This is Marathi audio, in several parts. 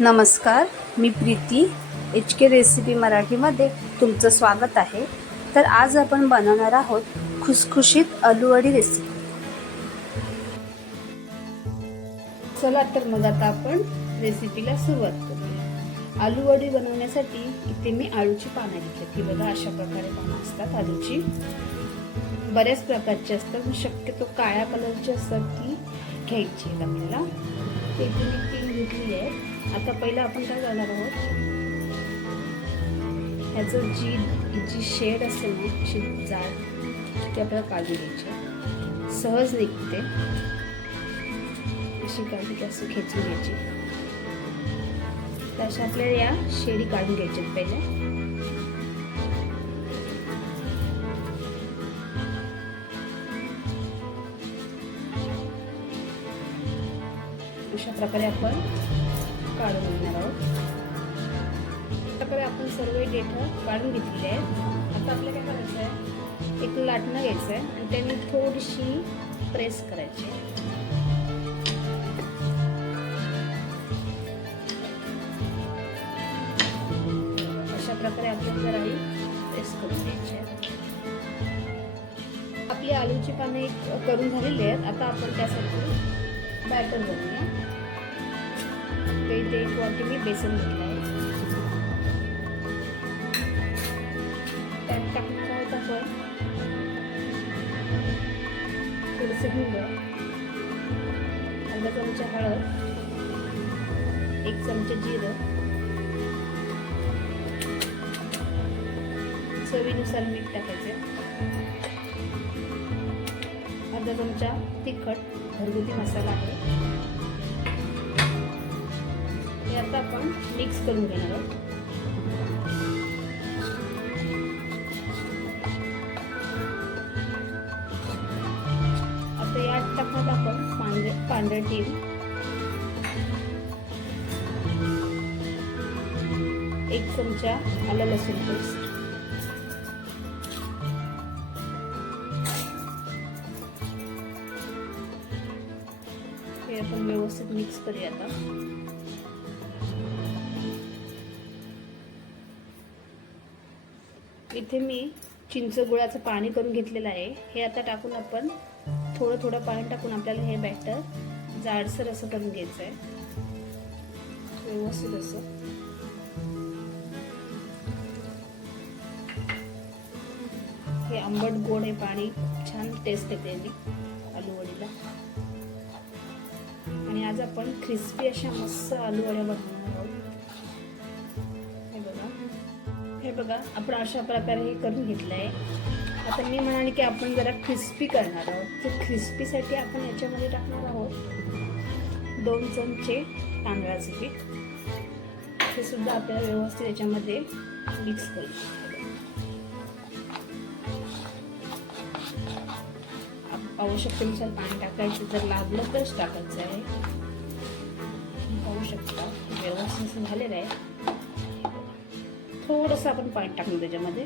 नमस्कार मी प्रीती. एच के रेसिपी मराठीमध्ये तुमचं स्वागत आहे. तर आज आपण बनवणार आहोत खुसखुशीत आलूवडी रेसिपी. चला तर मग आता आपण रेसिपीला सुरुवात करूया. आलूवडी बनवण्यासाठी इथे मी आळूची पानं घेतली ती बघा अशा प्रकारे पानं असतात आलूची. बऱ्याच प्रकारची असतात शक्यतो काळ्या कलरची असतात ती घ्यायची आहेत आपल्याला. आहे आता पहिलं आपण काय करणार आहोत? ह्याचं जी जी शेड असेल ना जाड ती आपल्याला काढून घ्यायची सहज निघते. अशी काढली असं खेचून घ्यायची. तर अशा आपल्याला या शेडी काढून घ्यायच्यात पहिले. अशा प्रकारे आपण काढून घेणार आहोत. अशा आपण सर्व डेटा काढून घेतलेले आहेत. आता आपल्याला काय करायचं आहे एक लाटणं घ्यायचं आहे आणि त्याने थोडीशी प्रेस करायची. अशा प्रकारे आपल्याला जरा प्रेस करून घ्यायची आपली आलूची पानं एक करून झालेली आहेत. आता आपण त्यासाठी बॅटर बनवूया. ते इथे एक वाटी मी बेसन घेतलं आहे. त्यात टाकणार आहोत आपण. थोडंसं हिंग. अर्धा चमचा हळद. एक चमचा जिरं. चवीनुसार मीठ टाकायचं. अर्धा चमचा तिखट घरगुती मसाला आहे. आता आपण मिक्स करून घेणार आहोत. आता यात टप्प्यात आपण पांढरे पांढरे तीळ एक चमचा आलं लसूण पेस्ट. हे आपण व्यवस्थित मिक्स करूया आता इथे मी चिंच गुळाचं पाणी करून घेतलेलं आहे. हे आता टाकून आपण थोडं थोडं पाणी टाकून आपल्याला हे बॅटर जाडसर असं करून घ्यायचं आहे. व्यवस्थित असं. हे आंबट गोड हे पाणी. छान टेस्ट येते मी आलूवडीला. आणि आज आपण क्रिस्पी अशा मस्त आलूवड्या बनवणार आहोत. बघा आपण अशा प्रकारे हे करून घेतलं आहे आता मी म्हणाले की आपण जरा क्रिस्पी करणार आहोत. तर क्रिस्पीसाठी आपण याच्यामध्ये टाकणार आहोत दोन चमचे तांदळाचे पीठ. हे सुद्धा आपल्याला व्यवस्थित याच्यामध्ये मिक्स करू आवश्यकतेनुसार पाणी टाकायचं जर लागलं तरच टाकायचं आहे. पाहू शकता व्यवस्थित झालेलं आहे. थोडंसं आपण पाणी टाकलं त्याच्यामध्ये.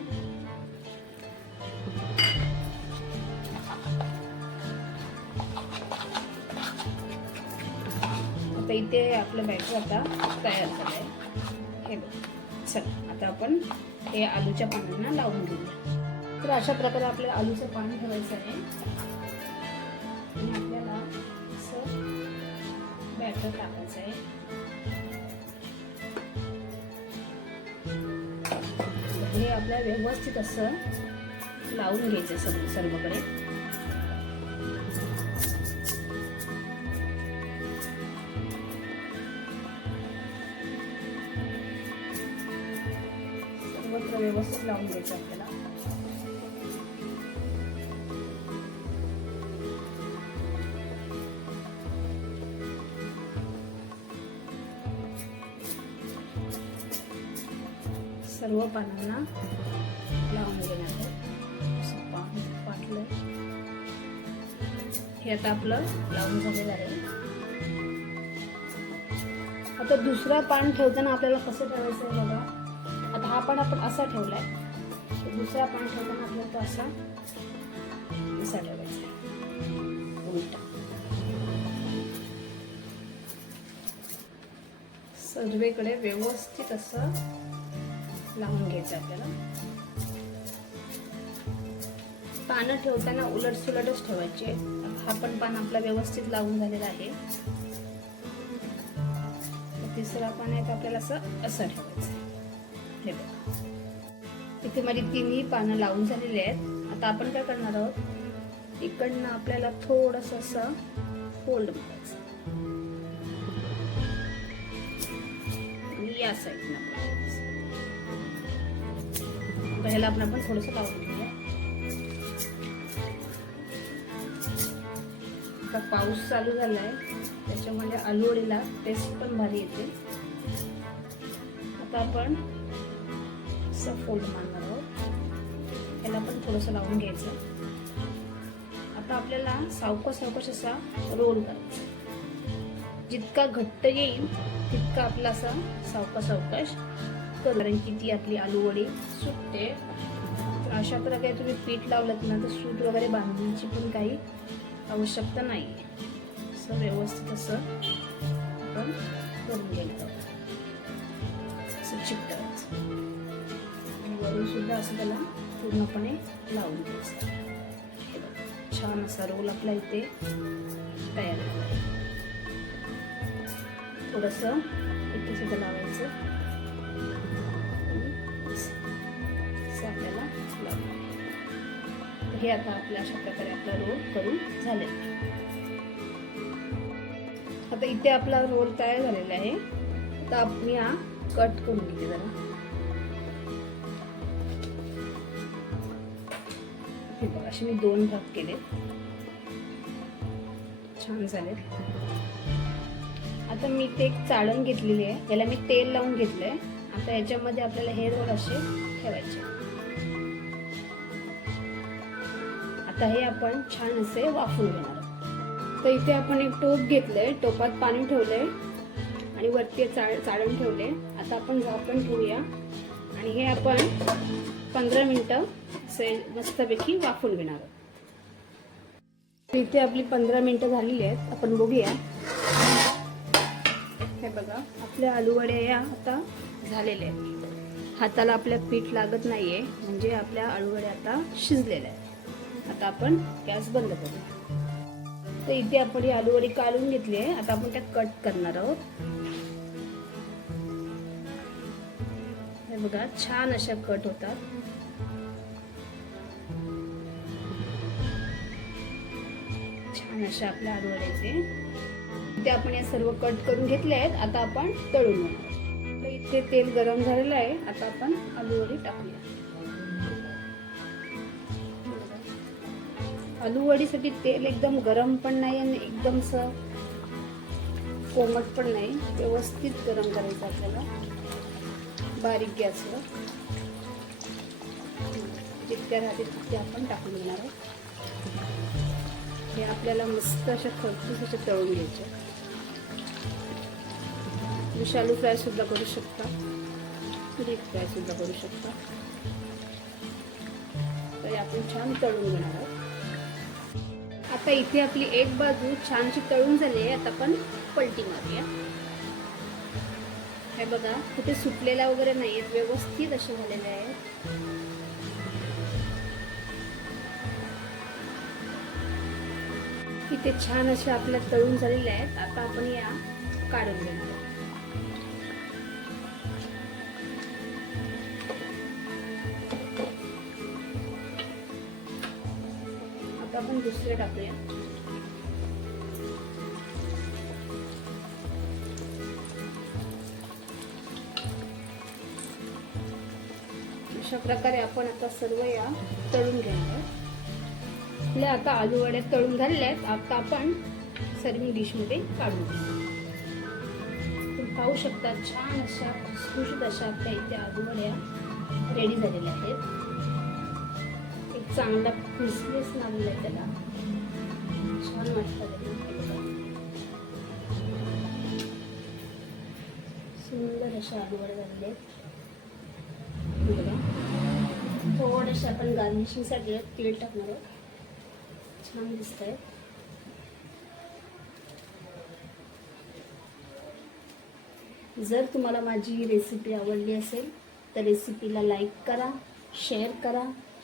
आता इथे आपलं बॅटर आता तयार झालं आहे हे चल आता आपण हे आलूच्या पानांना लावून घेऊया तर अशा प्रकारे आपल्याला आलूचं पाणी ठेवायचं आहे. आणि आपल्याला असं बॅटर टाकायचं आहे. आपल्या आपल्याला व्यवस्थित असं लावून घ्यायचं सर्व सर्वकडे सर्वत्र व्यवस्थित लावून घ्यायचं आपल्याला. सर्व पानांना लावून घेणार आहे. पान पाटलं. हे आता आपलं लावून झालेलं आहे. आता दुसरा पान ठेवताना आपल्याला कसं ठेवायचं आहे बघा. आता हा पान आपण असा ठेवलाय. आहे दुसरा पान ठेवताना आपल्याला तो असा असा ठेवायचा आहे. उलटा. सर्वेकडे व्यवस्थित असं लावून घ्यायचं आपल्याला. पानं ठेवताना उलट सुलटच ठेवायचे. हा पण पान आपला व्यवस्थित लावून झालेला आहे. तिसरा पान आहे तर आपल्याला असं असं ठेवायचं. हे बघा. इथे माझी तिन्ही पानं लावून झालेली आहेत. आता आपण काय करणार आहोत? इकडनं आपल्याला थोडस असं फोल्ड मारायचं. आणि या साईडनं पण ह्याला आपण आपण थोडस लावून घेऊया. आता पाऊस चालू झालाय. त्याच्यामुळे आलूवडीला टेस्ट पण भारी येते. आता आपण असं फोल्ड मारणार आहोत. याला पण थोडंसं लावून घ्यायचं. आता आपल्याला सावकाश सावकाश असा रोल करायचा. जितका घट्ट येईल तितका आपला असा सावकाश सावकाश करू कारण की ती आपली आलूवडी सुटते अशा प्रकारे तुम्ही पीठ लावलं ना तर सूट वगैरे बांधण्याची पण काही आवश्यकता नाही. असं व्यवस्थित असं आपण करून घ्यायला असं चिकटायचं. वरून सुद्धा असं त्याला पूर्णपणे लावून द्यायचं छान असा रोल आपला इथे तयार झाला थोडस इथे सुद्धा लावायचं. हे आता आपल्या अशा प्रकारे आपला रोल करून झाले. आता इथे आपला रोल तयार झालेला आहे. आता आपण मी हा कट करून घेते जरा. हे बघा असे मी दोन भाग केले. छान झाले आता मी ते एक चाळण घेतलेली आहे. याला मी तेल लावून घेतलंय. आता याच्यामध्ये आपल्याला हे रोल असे ठेवायचे. आता हे आपण छान असे वाफून घेणार तर इथे आपण एक टोप घेतलंय टोपात पाणी ठेवलंय आणि वरती चाळ चाळण ठेवले आता आपण झाकण ठेवूया. आणि हे आपण पंधरा मिनटं असे मस्तपैकी वाफून घेणार आहोत. इथे आपली पंधरा मिनटं झालेली आहेत. आपण बघूया. हे बघा आपल्या आलूवड्या या आता झालेल्या आहेत. हाताला आपल्या पीठ लागत नाहीये म्हणजे आपल्या आलूवड्या आता शिजलेल्या आहेत. आता आपण गॅस बंद करू. तर इथे आपण ही आलूवडी काढून घेतली आहे. आता आपण त्या कट करणार आहोत. हे बघा छान अशा कट होतात. छान अशा आपल्या आलूवड्याचे. इथे आपण या सर्व कट करून घेतले आहेत. आता आपण तळून इथे तेल गरम झालेलं आहे. आता आपण आलूवडी टाकूया. आलूवडीसाठी तेल एकदम गरम पण नाही आणि एकदम असं कोमट पण नाही. व्यवस्थित गरम करायचं आपल्याला. बारीक गॅसवर. जितक्या राहते तितके आपण टाकून देणार आहोत. हे आपल्याला मस्त अशा खरपूस असे तळून घ्यायचे तुम्ही शालू फ्राय सुद्धा करू शकता. डीप फ्राय सुद्धा करू शकता. तर आपण छान तळून घेणार आहोत. आता इथे आपली एक बाजू छानशी तळून झाली आहे. आता आपण पलटी मारूया. हे बघा कुठे सुटलेला वगैरे नाही आहेत व्यवस्थित असे झालेले आहेत इथे छान असे आपल्या तळून झालेले आहेत. आता आपण या काढून घेणार आपण दुसरे टाकूया. अशा प्रकारे आपण आता सर्व या तळून घेणार आहोत. आपल्या आता आलू वड्या तळून झालेल्या आहेत आता आपण सर्विंग डिशमध्ये काढून तुम्ही पाहू शकता छान अशा खुसखुशीत अशा आपल्या इथे आलू वड्या रेडी झालेल्या आहेत. चांगला क्रिस्पीस लागलेला आहे त्याला. छान वाटतं त्याला. सुंदर अशा आलू झाले आहेत. थोडेसे आपण गार्निशिंगसाठी तेल टाकणार आहोत. छान दिसत आहे जर तुम्हाला माझी रेसिपी आवडली असेल तर रेसिपीला लाईक करा शेअर करा